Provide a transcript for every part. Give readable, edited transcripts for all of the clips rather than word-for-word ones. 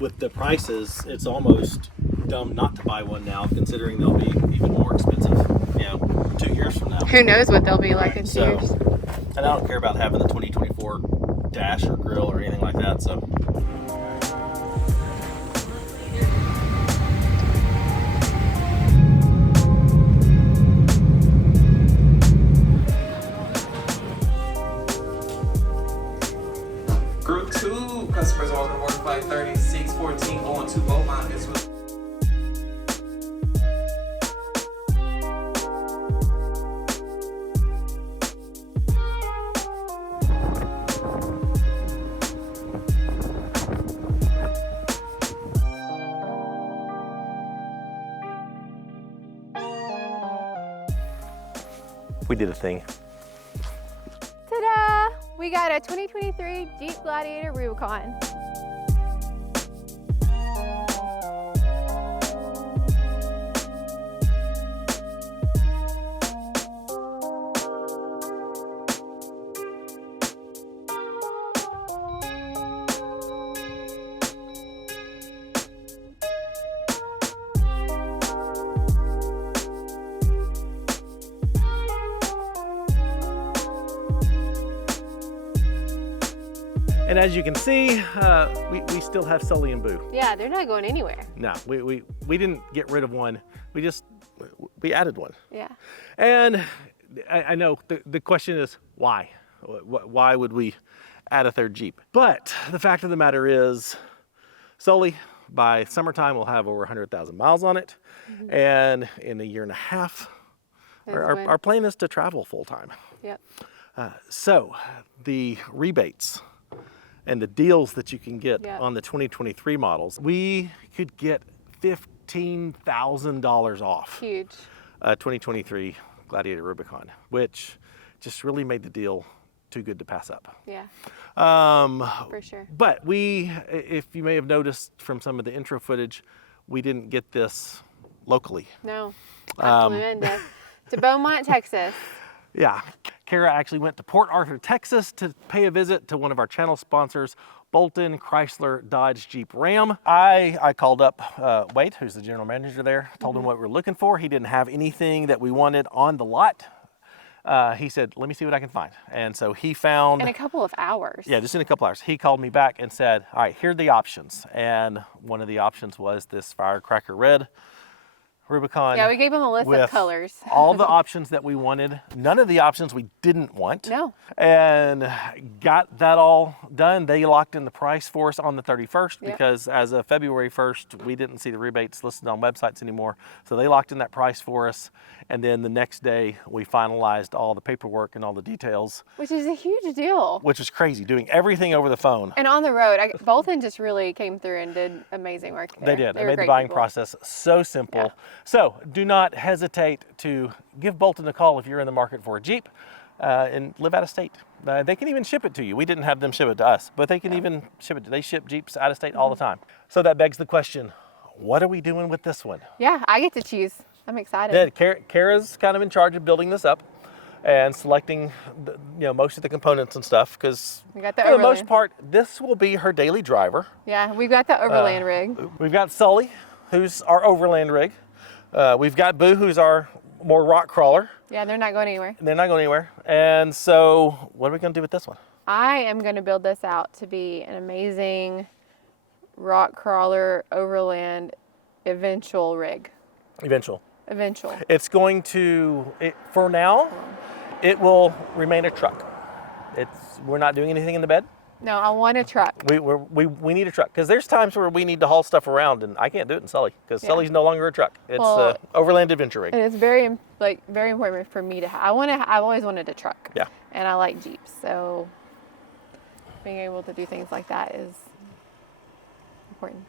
with the prices, it's almost dumb not to buy one now, considering they'll be even more expensive, 2 years from now. Who knows what they'll be like in 2 years. And I don't care about having the 2024 dash or grill or anything like that, so. Group 2 customers on board flight 3614 going to Beaumont is with. We did a thing. Ta-da! We got a 2023 Jeep Gladiator Rubicon. And as you can see, we still have Sully and Boo. Yeah, they're not going anywhere. No, we didn't get rid of one. We added one. Yeah. And I know the question is why? Why would we add a third Jeep? But the fact of the matter is, Sully, by summertime, will have over 100,000 miles on it. Mm-hmm. And in a year and a half, our plan is to travel full time. Yep. So the rebates and the deals that you can get Yep. on the 2023 models, we could get $15,000 off. Huge. 2023 Gladiator Rubicon, which just really made the deal too good to pass up. Yeah. For sure. But if you may have noticed from some of the intro footage, we didn't get this locally. No. Absolutely. To Beaumont, Texas. Yeah. Kara actually went to Port Arthur, Texas to pay a visit to one of our channel sponsors, Bolton Chrysler Dodge Jeep Ram. I called up Wade, who's the general manager there, told him what we were looking for. He didn't have anything that we wanted on the lot. He said, let me see what I can find. And so he found... In a couple of hours. Yeah, just in a couple hours. He called me back and said, all right, here are the options. And one of the options was this Firecracker Red Rubicon. Yeah, we gave him a list of colors. All the options that we wanted. None of the options we didn't want. No. And got that all done. They locked in the price for us on the 31st Yep. because as of February 1st, we didn't see the rebates listed on websites anymore. So they locked in that price for us. And then the next day, we finalized all the paperwork and all the details. Which is a huge deal. Which was crazy, doing everything over the phone. And on the road, Bolton just really came through and did amazing work there. They did. They were made the great buying people. process so simple. Yeah. So do not hesitate to give Bolton a call if you're in the market for a Jeep and live out of state. They can even ship it to you. We didn't have them ship it to us, but they can even ship it. They ship Jeeps out of state all the time. So that begs the question, what are we doing with this one? Yeah, I get to choose. I'm excited. Yeah, Kara's kind of in charge of building this up and selecting most of the components and stuff because We got the for the most Overland. part, this will be her daily driver. Yeah, we've got the Overland rig. We've got Sully, who's our Overland rig. We've got Boo, who's our more rock crawler. Yeah, they're not going anywhere. They're not going anywhere. And so what are we going to do with this one? I am going to build this out to be an amazing rock crawler Overland eventual rig. Eventual. It's going to, for now, it will remain a truck. We're not doing anything in the bed. No, I want a truck. We need a truck because there's times where we need to haul stuff around and I can't do it in Sully because Yeah. Sully's no longer a truck. It's a Overland adventure rig. And it's very important for me to have. I've always wanted a truck. Yeah. And I like Jeeps, so being able to do things like that is important.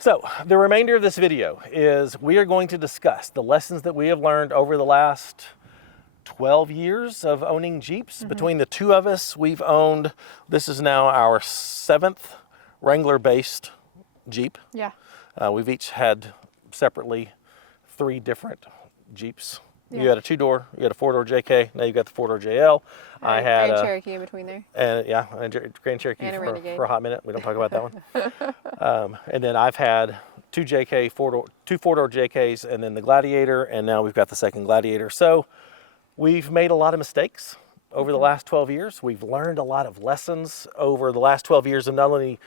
So the remainder of this video is we are going to discuss the lessons that we have learned over the last 12 years of owning Jeeps. Between the two of us, we've owned, this is now our 7th Wrangler-based Jeep. Yeah. We've each had separately 3 different Jeeps Yeah. You had a 2-door, you had a 4-door JK, now you got the 4-door JL. I had Grand a Cherokee in between there. and yeah, a Grand Cherokee And a Renegade. for a hot minute. We don't talk about that one. And then I've had 2 JK, 2 4-door JKs, and then the Gladiator, and now we've got the second Gladiator. So we've made a lot of mistakes over the last 12 years. We've learned a lot of lessons over the last 12 years of not only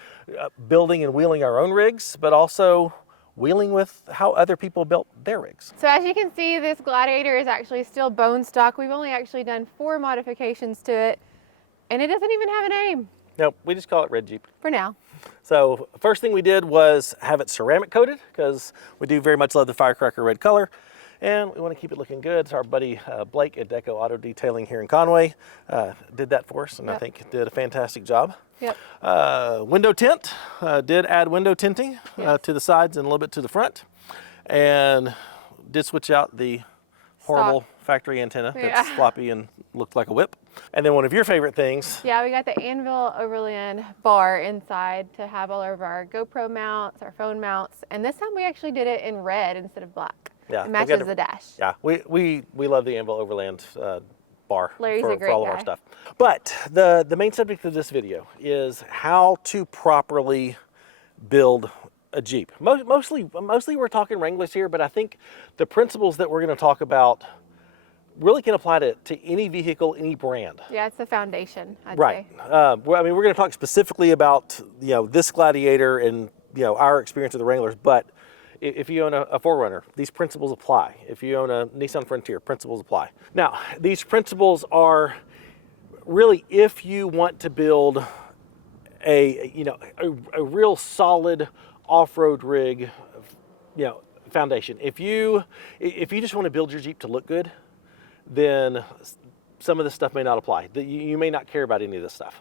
building and wheeling our own rigs, but also wheeling with how other people built their rigs. So as you can see, this Gladiator is actually still bone stock. We've only actually done 4 modifications to it, and it doesn't even have a name No, we just call it Red Jeep. for now. So first thing we did was have it ceramic coated, because we do very much love the firecracker red color, and we want to keep it looking good. So our buddy Blake at Deco Auto Detailing here in Conway did that for us, and I think did a fantastic job. Yep. Window tint, did add window tinting to the sides and a little bit to the front, and did switch out the horrible factory antenna that's floppy and looked like a whip. And then one of your favorite things. Yeah, we got the Anvil Overland bar inside to have all of our GoPro mounts, our phone mounts, and this time we actually did it in red instead of black. Yeah, It matches the dash. Yeah, we love the Anvil Overland bar Larry's for a great all of guy. our stuff. But the main subject of this video is how to properly build a Jeep. Mostly we're talking Wranglers here, but I think the principles that we're going to talk about really can apply to any vehicle, any brand. Yeah, it's the foundation, I'd Right. say. Well, I mean, we're going to talk specifically about this Gladiator and our experience with the Wranglers, but if you own a 4Runner, these principles apply. If you own a Nissan Frontier, principles apply. Now, these principles are really if you want to build a real solid off-road rig, foundation. If you just want to build your Jeep to look good, then some of this stuff may not apply. You may not care about any of this stuff.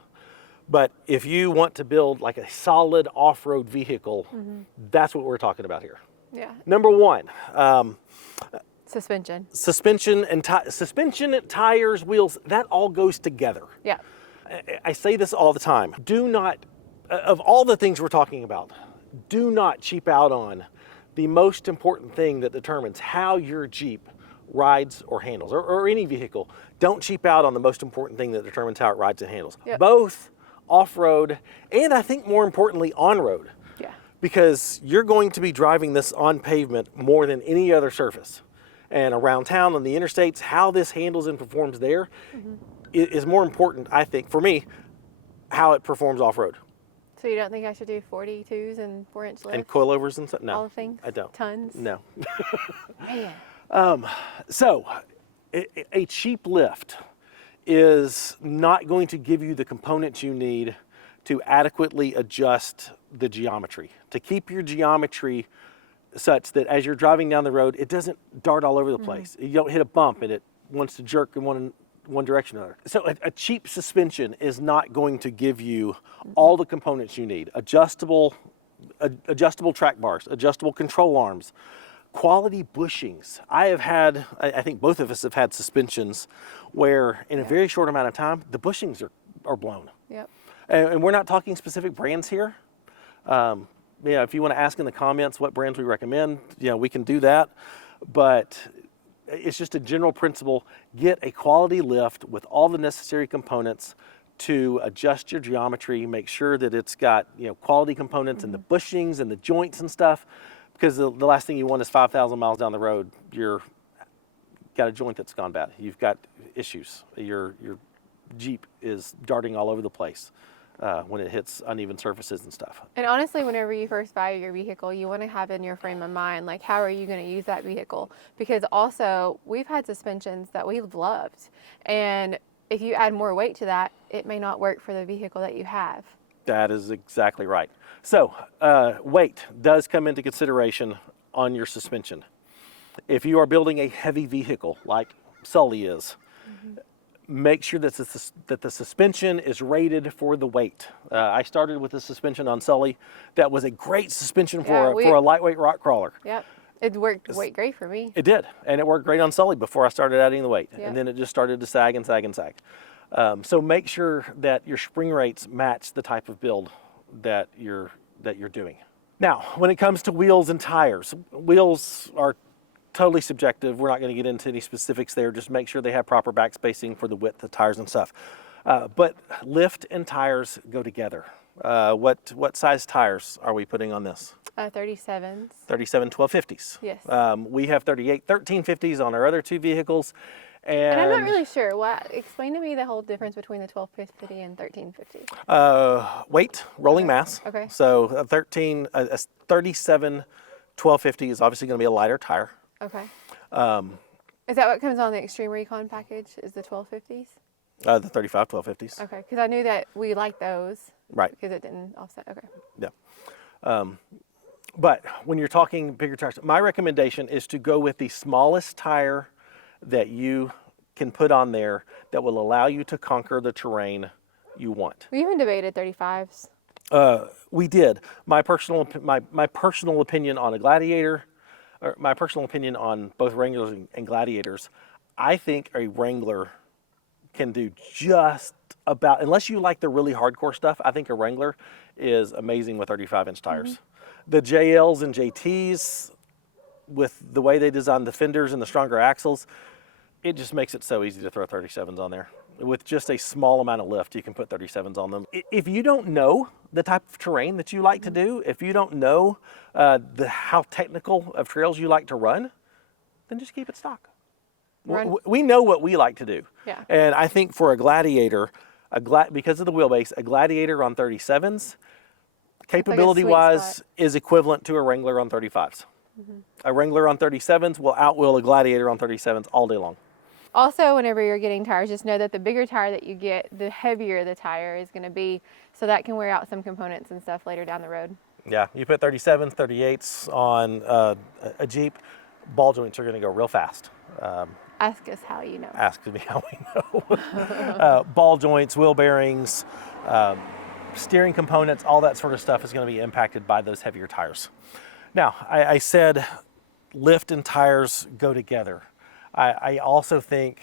But if you want to build like a solid off-road vehicle, that's what we're talking about here. Yeah. Number one, Suspension. suspension and suspension, tires, wheels, that all goes together. Yeah. I say this all the time. Do not, of all the things we're talking about, do not cheap out on the most important thing that determines how your Jeep rides or handles, or any vehicle. Don't cheap out on the most important thing that determines how it rides and handles. Yep. Both off-road and I think more importantly on-road. Yeah. Because you're going to be driving this on pavement more than any other surface. And around town on the interstates, how this handles and performs there is more important, I think, for me, how it performs off-road. So you don't think I should do 42s and 4-inch lifts? And coilovers and stuff? No, All the things? I don't. Tons? No. Man. So, a cheap lift is not going to give you the components you need to adequately adjust the geometry, to keep your geometry such that as you're driving down the road, it doesn't dart all over the place. You don't hit a bump and it wants to jerk in one direction or another. So a cheap suspension is not going to give you all the components you need. Adjustable track bars, adjustable control arms, quality bushings. I think both of us have had suspensions where in a very short amount of time, the bushings are blown. Yep. And we're not talking specific brands here. If you want to ask in the comments what brands we recommend, we can do that. But it's just a general principle. Get a quality lift with all the necessary components to adjust your geometry. Make sure that it's got quality components and the bushings and the joints and stuff. Because the last thing you want is 5,000 miles down the road, you've got a joint that's gone bad. You've got issues. Your Jeep is darting all over the place when it hits uneven surfaces and stuff. And honestly, whenever you first buy your vehicle, you want to have in your frame of mind, like, how are you going to use that vehicle? Because also, we've had suspensions that we've loved. And if you add more weight to that, it may not work for the vehicle that you have. That is exactly right. So, weight does come into consideration on your suspension. If you are building a heavy vehicle like Sully is, make sure that the suspension is rated for the weight. I started with a suspension on Sully that was a great suspension for a lightweight rock crawler. Yep. It worked great for me. It did, and it worked great on Sully before I started adding the weight. Yep. And then it just started to sag and sag and sag. So make sure that your spring rates match the type of build that you're doing. Now, when it comes to wheels and tires, wheels are totally subjective. We're not going to get into any specifics there. Just make sure they have proper back spacing for the width of tires and stuff. But lift and tires go together. What size tires are we putting on this? 37s. 37 1250s. Yes. We have 38 1350s on our other two vehicles. And I'm not really sure. Explain to me the whole difference between the 1250 and 1350. Weight, rolling mass. Okay. So a 37 1250 is obviously going to be a lighter tire. Okay. Is that what comes on the Extreme Recon package? Is the 1250s? The 35 1250s. Okay, because I knew that we liked those. Right. Because it didn't offset. Okay. Yeah. But when you're talking bigger tires, my recommendation is to go with the smallest tire that you can put on there that will allow you to conquer the terrain you want. We even debated 35s. We did. My personal opinion on a Gladiator, or my personal opinion on both Wranglers and Gladiators, I think a Wrangler can do just about, unless you like the really hardcore stuff, I think a Wrangler is amazing with 35-inch tires. The JLs and JTs, with the way they design the fenders and the stronger axles, it just makes it so easy to throw 37s on there. With just a small amount of lift, you can put 37s on them. If you don't know the type of terrain that you like to do, if you don't know how technical of trails you like to run, then just keep it stock. We know what we like to do. Yeah. And I think for a Gladiator, because of the wheelbase, a Gladiator on 37s, capability-wise, is equivalent to a Wrangler on 35s. A Wrangler on 37s will outwheel a Gladiator on 37s all day long. Also, whenever you're getting tires, just know that the bigger tire that you get, the heavier the tire is going to be, so that can wear out some components and stuff later down the road. Yeah, you put 37s, 38s on a Jeep, ball joints are going to go real fast. Ask us how you know. Ask me how we know. Ball joints, wheel bearings, steering components, all that sort of stuff is going to be impacted by those heavier tires. Now, I said lift and tires go together. I also think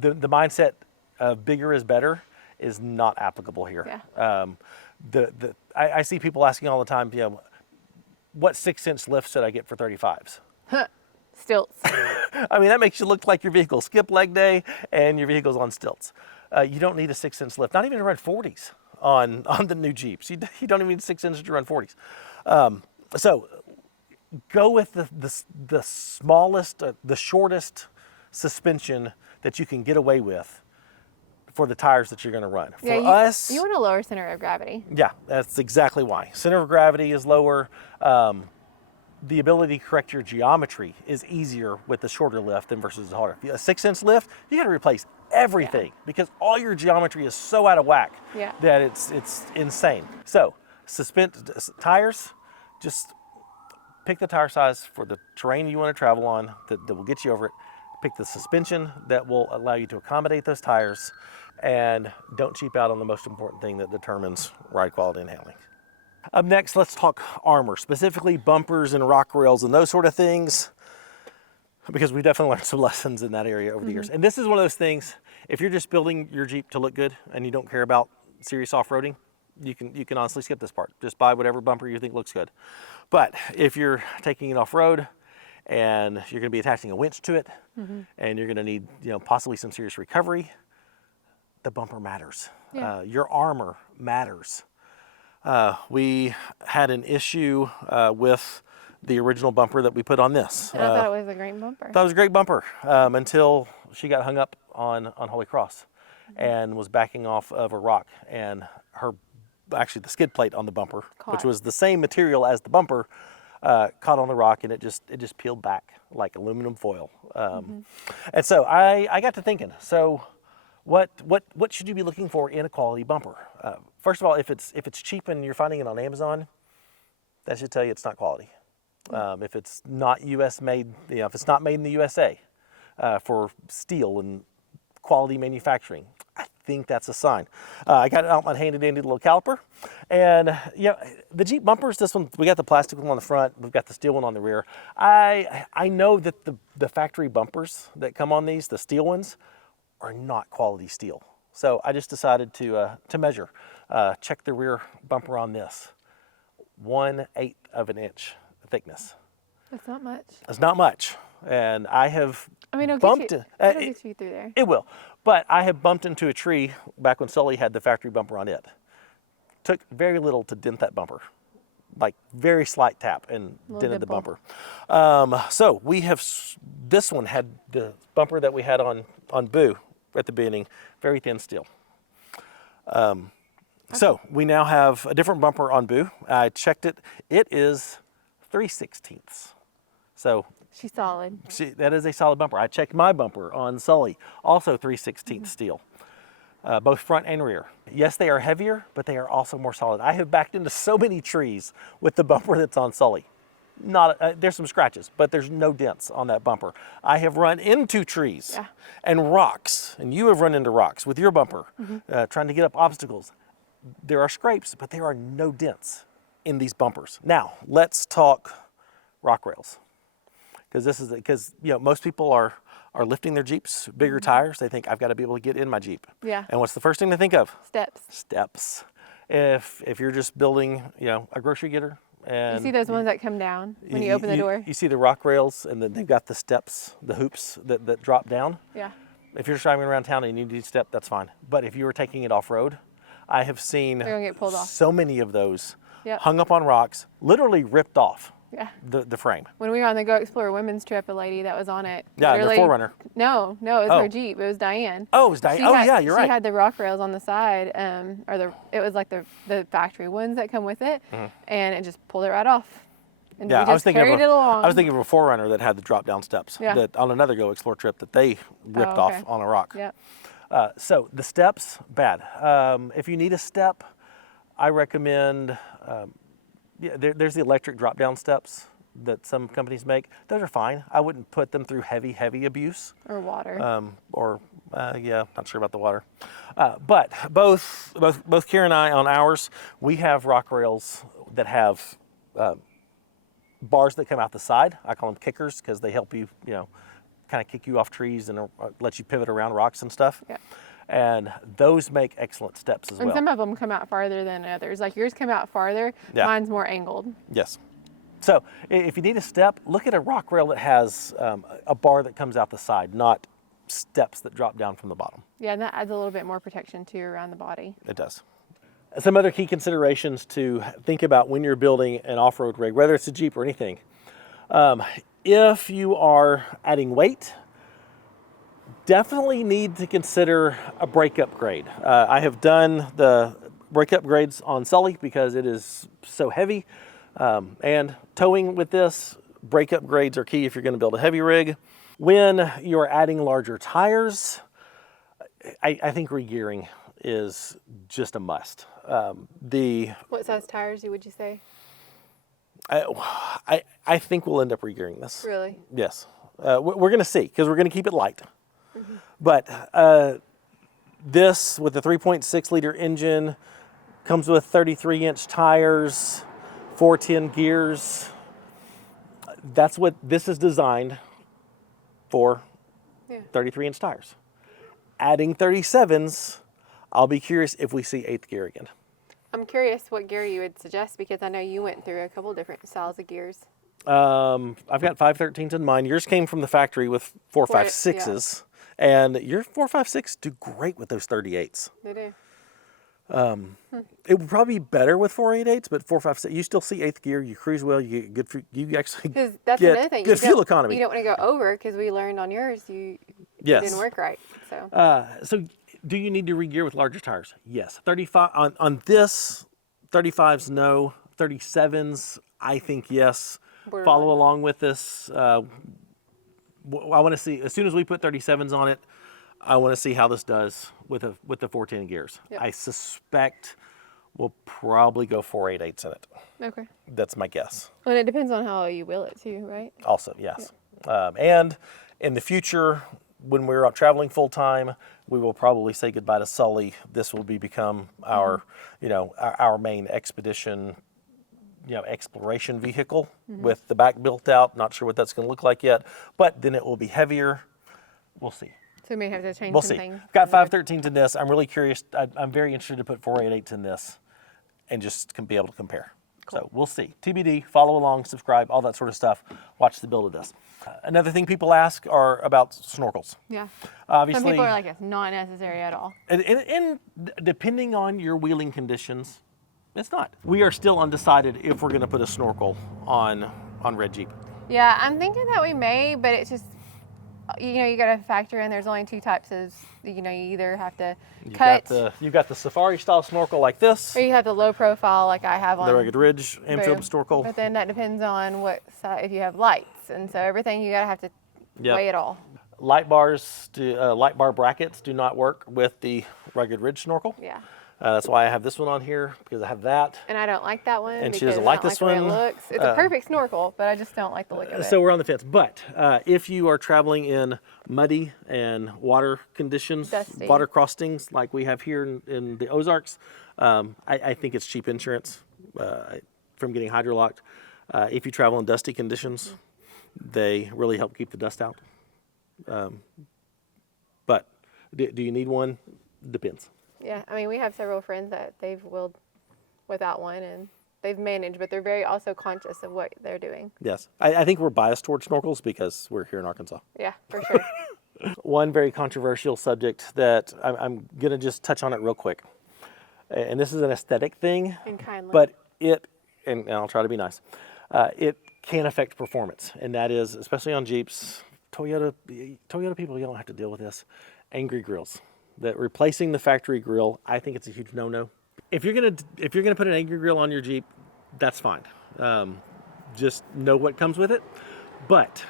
the mindset of bigger is better is not applicable here. Yeah. I see people asking all the time, what 6-inch lift should I get for 35s? Stilts. I mean, that makes you look like your vehicle skip leg day and your vehicle's on stilts. You don't need a 6-inch lift, not even to run 40s on the new Jeeps. You don't even need 6 inches to run 40s. So go with the smallest, the shortest suspension that you can get away with for the tires that you're going to run. For us, you want a lower center of gravity. Yeah, that's exactly why. Center of gravity is lower. The ability to correct your geometry is easier with the shorter lift than versus the harder. A 6-inch lift, you got to replace everything because all your geometry is so out of whack that it's insane. So tires, just pick the tire size for the terrain you want to travel on that will get you over it. Pick the suspension that will allow you to accommodate those tires, and don't cheap out on the most important thing that determines ride quality and handling. Up next, let's talk armor, specifically bumpers and rock rails and those sort of things, because we definitely learned some lessons in that area over the years. And this is one of those things, if you're just building your Jeep to look good and you don't care about serious off-roading, you can honestly skip this part. Just buy whatever bumper you think looks good. But if you're taking it off-road and you're going to be attaching a winch to it, and you're going to need possibly some serious recovery, the bumper matters. Yeah. Your armor matters. We had an issue with the original bumper that we put on this. And I thought it was a great bumper. That was a great bumper until she got hung up on Holy Cross and was backing off of a rock, and actually the skid plate on the bumper, which was the same material as the bumper, caught on the rock, and it just peeled back like aluminum foil. And so I got to thinking, so what should you be looking for in a quality bumper? First of all, if it's cheap and you're finding it on Amazon, that should tell you it's not quality. If it's not U.S. made, if it's not made in the USA for steel and quality manufacturing, I think that's a sign. I got out my handy dandy little caliper, and the Jeep bumpers. This one, we got the plastic one on the front, we've got the steel one on the rear. I know that the factory bumpers that come on these, the steel ones, are not quality steel. So I just decided to measure, check the rear bumper on this, 1/8 of an inch thickness. That's not much. It's not much. And I have I mean, it'll bumped, get you, it'll get you through there. it will. But I have bumped into a tree back when Sully had the factory bumper on it. Took very little to dent that bumper. Like very slight tap and dented the dimple. bumper. So we have, this one had the bumper that we had on Boo at the beginning, very thin steel. So we now have a different bumper on Boo. I checked it. It is 3/16. So She's solid. that is a solid bumper. I checked my bumper on Sully, also 3/16 steel, both front and rear. Yes, they are heavier, but they are also more solid. I have backed into so many trees with the bumper that's on Sully. There's some scratches, but there's no dents on that bumper. I have run into trees and rocks, and you have run into rocks with your bumper, trying to get up obstacles. There are scrapes, but there are no dents in these bumpers. Now, let's talk rock rails. Because most people are lifting their Jeeps, bigger tires. They think, I've got to be able to get in my Jeep. Yeah. And what's the first thing they think of? Steps. Steps. If you're just building, a grocery getter, and You see those ones that come down when you open the door? You see the rock rails, and then they've got the steps, the hoops that drop down. Yeah. If you're just driving around town and you need to step, that's fine. But if you were taking it off-road, I have seen They're gonna get pulled off. so many of those Yep. hung up on rocks, literally ripped off Yeah. the frame. When we were on the Go Explore women's trip, a lady that was on it. Yeah, literally- the 4Runner. No, it was Oh. her Jeep. It was Diane. Oh, it was Diane. You're right. She had the rock rails on the side, it was like the factory ones that come with it, and it just pulled it right off. And Yeah, we just carried it along. I was thinking of a 4Runner that had the drop down steps. Yeah. That on another Go Explore trip that they ripped okay. off on a rock. Yep. So the steps, bad. If you need a step, I recommend, there's the electric drop down steps that some companies make. Those are fine. I wouldn't put them through heavy abuse. Or water. Not sure about the water. But both Kara and I on ours, we have rock rails that have bars that come out the side. I call them kickers because they help you, kind of kick you off trees and let you pivot around rocks and stuff. Yeah. And those make excellent steps as And well. some of them come out farther than others. Like yours come out farther. Yeah. Mine's more angled. Yes. So if you need a step, look at a rock rail that has a bar that comes out the side, not steps that drop down from the bottom. Yeah, and that adds a little bit more protection too around the body. It does. Some other key considerations to think about when you're building an off-road rig, whether it's a Jeep or anything. If you are adding weight, definitely need to consider a brake upgrade. I have done the brake upgrades on Sully because it is so heavy. And towing with this, brake upgrades are key if you're going to build a heavy rig. When you're adding larger tires, I think regearing is just a must. What size tires would you say? I think we'll end up regearing this. Really? Yes. We're going to see because we're going to keep it light. Mm-hmm. But this with the 3.6 liter engine comes with 33-inch tires, 410 gears. That's what this is designed for, Yeah. 33-inch tires. Adding 37s, I'll be curious if we see 8th gear again. I'm curious what gear you would suggest because I know you went through a couple different styles of gears. I've got 513s in mine. Yours came from the factory with 456s. And your 456 do great with those 38s. They do. It would probably be better with 488s, but 456, you still see 8th gear, you cruise well, you get good, you actually Because that's get another thing. good fuel economy. You don't want to go over because we learned on yours it Yes. didn't work right. So So do you need to regear with larger tires? Yes. 35 on this, 35s no, 37s I think yes. Borderline. Follow along with this. I want to see as soon as we put 37s on it. I want to see how this does with the 410 gears. Yep. I suspect we'll probably go 488s in it. okay. That's my guess. Well, it depends on how you will it too, right? Also, yes. And in the future, when we're out traveling full time, we will probably say goodbye to Sully. This will become our, our main expedition, exploration vehicle with the back built out. Not sure what that's going to look like yet, but then it will be heavier. We'll see. So we may have to change We'll some see. things. Got 513s in this. I'm really curious. I'm very interested to put 488s in this and just be able to compare. So we'll see. TBD, follow along, subscribe, all that sort of stuff. Watch the build of this. Another thing people ask are about snorkels. Yeah. Obviously, Some people are like, it's not necessary at all. and depending on your wheeling conditions, it's not. We are still undecided if we're going to put a snorkel on Red Jeep. Yeah, I'm thinking that we may, but it's just, you got to factor in there's only two types of, you either have to cut. You've got the safari style snorkel like this, or you have the low profile like I have on. the Rugged Ridge amphibian snorkel. But then that depends on what side, if you have lights. And so everything, you got to have to weigh it all. Light bar brackets do not work with the Rugged Ridge snorkel. Yeah. That's why I have this one on here, because I have that. And I don't like that one. And she because doesn't I like don't this the way it one. looks. It's a perfect snorkel, but I just don't like the look of it. So we're on the fence. But if you are traveling in muddy and water conditions, Dusty. water crossings like we have here in the Ozarks, I think it's cheap insurance from getting hydrolocked. If you travel in dusty conditions, they really help keep the dust out. But do you need one? Depends. Yeah, I mean, we have several friends that they've wheeled without one, and they've managed, but they're very also conscious of what they're doing. Yes. I think we're biased towards snorkels because we're here in Arkansas. Yeah, for sure. One very controversial subject that I'm going to just touch on it real quick. And this is an aesthetic thing, And kindly. but and I'll try to be nice, it can affect performance. And that is, especially on Jeeps, Toyota people, you don't have to deal with this, angry grills. That replacing the factory grill, I think it's a huge no-no. If you're gonna put an angry grill on your Jeep, that's fine. Just know what comes with it, but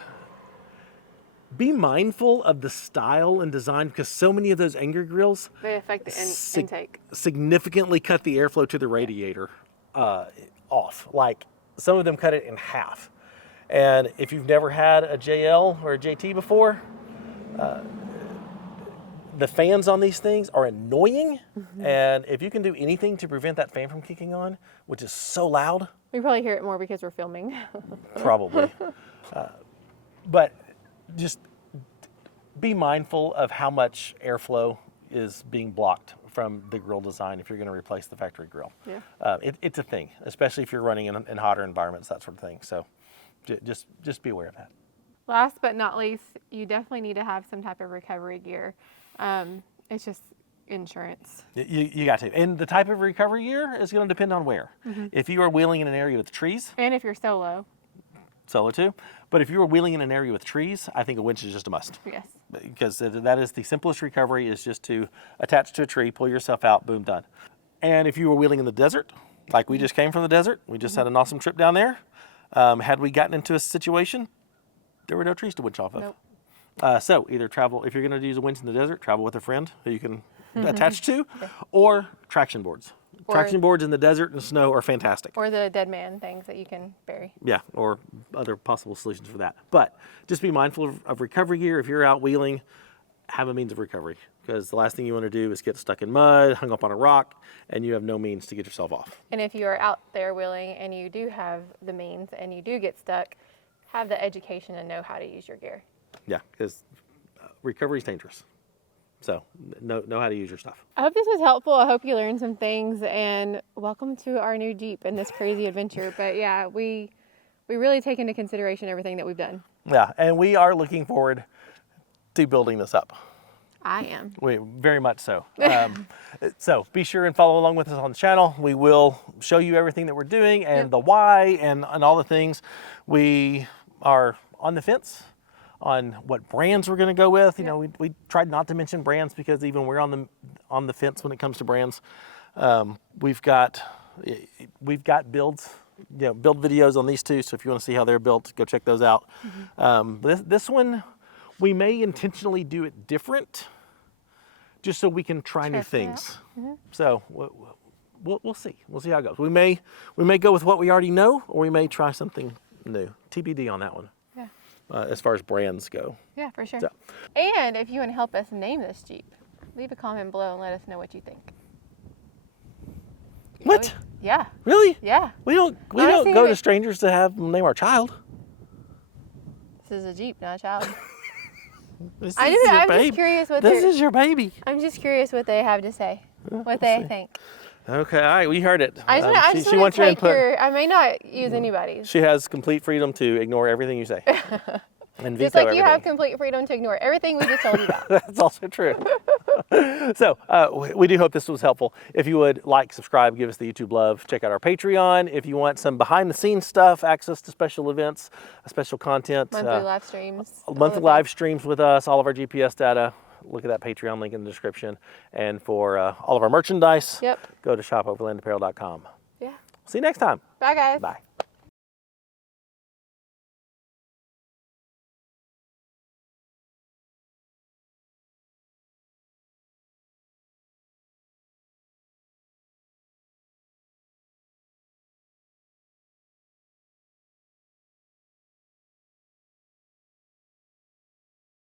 be mindful of the style and design, because so many of those angry grills They affect the intake. significantly cut the airflow to the radiator off. Like some of them cut it in half. And if you've never had a JL or a JT before, the fans on these things are annoying, and if you can do anything to prevent that fan from kicking on, which is so loud, We probably hear it more because we're filming. probably. But just be mindful of how much airflow is being blocked from the grill design if you're going to replace the factory grill. Yeah. It's a thing, especially if you're running in hotter environments, that sort of thing. So just be aware of that. Last but not least, you definitely need to have some type of recovery gear. It's just insurance. You got to. And the type of recovery gear is going to depend on where. If you are wheeling in an area with trees, And if you're solo, solo too. But if you are wheeling in an area with trees, I think a winch is just a must. yes. Because that is the simplest recovery, is just to attach to a tree, pull yourself out, boom, done. And if you were wheeling in the desert, like we just came from the desert, we just had an awesome trip down there. Had we gotten into a situation, there were no trees to winch off of. Nope. So either travel, if you're going to use a winch in the desert, travel with a friend who you can attach to, or traction boards. Traction boards in the desert and snow are fantastic. Or the dead man things that you can bury. Yeah, or other possible solutions for that. But just be mindful of recovery gear. If you're out wheeling, have a means of recovery, because the last thing you want to do is get stuck in mud, hung up on a rock, and you have no means to get yourself off. And if you are out there wheeling and you do have the means and you do get stuck, have the education and know how to use your gear. Yeah, because recovery is dangerous. So know how to use your stuff. I hope this was helpful. I hope you learned some things, and welcome to our new Jeep and this crazy adventure. But yeah, we really take into consideration everything that we've done. Yeah, and we are looking forward to building this up. I am. We very much so. So be sure and follow along with us on the channel. We will show you everything that we're doing and the why and all the things. We are on the fence on what brands we're going to go with. You know, we tried not to mention brands because even we're on the fence when it comes to brands. We've got builds, build videos on these two. So if you want to see how they're built, go check those out. This one, we may intentionally do it different, just so we can try new things. So we'll see. We'll see how it goes. We may go with what we already know, or we may try something new. TBD on that one. Yeah. As far as brands go. Yeah, for sure. So. And if you want to help us name this Jeep, leave a comment below and let us know what you think. What? Yeah. Really? Yeah. We don't Honestly, go to strangers to have them name our child. This is a Jeep, not a child. This I'm is your just baby. curious what This is your baby. I'm just curious what they have to say, what they think. Okay, all right, we heard it. I just she want wants to your take input. your. I may not use anybody's. She has complete freedom to ignore everything you say. And veto Just like you everything. have complete freedom to ignore everything we just told you about. That's also true. So we do hope this was helpful. If you would like, subscribe, give us the YouTube love, check out our Patreon. If you want some behind the scenes stuff, access to special events, special content. Monthly live streams. Monthly live streams with us, all of our GPS data. Look at that Patreon link in the description. And for all of our merchandise, Yep. go to shopoverlandapparel.com. Yeah. See you next time. Bye, guys. Bye.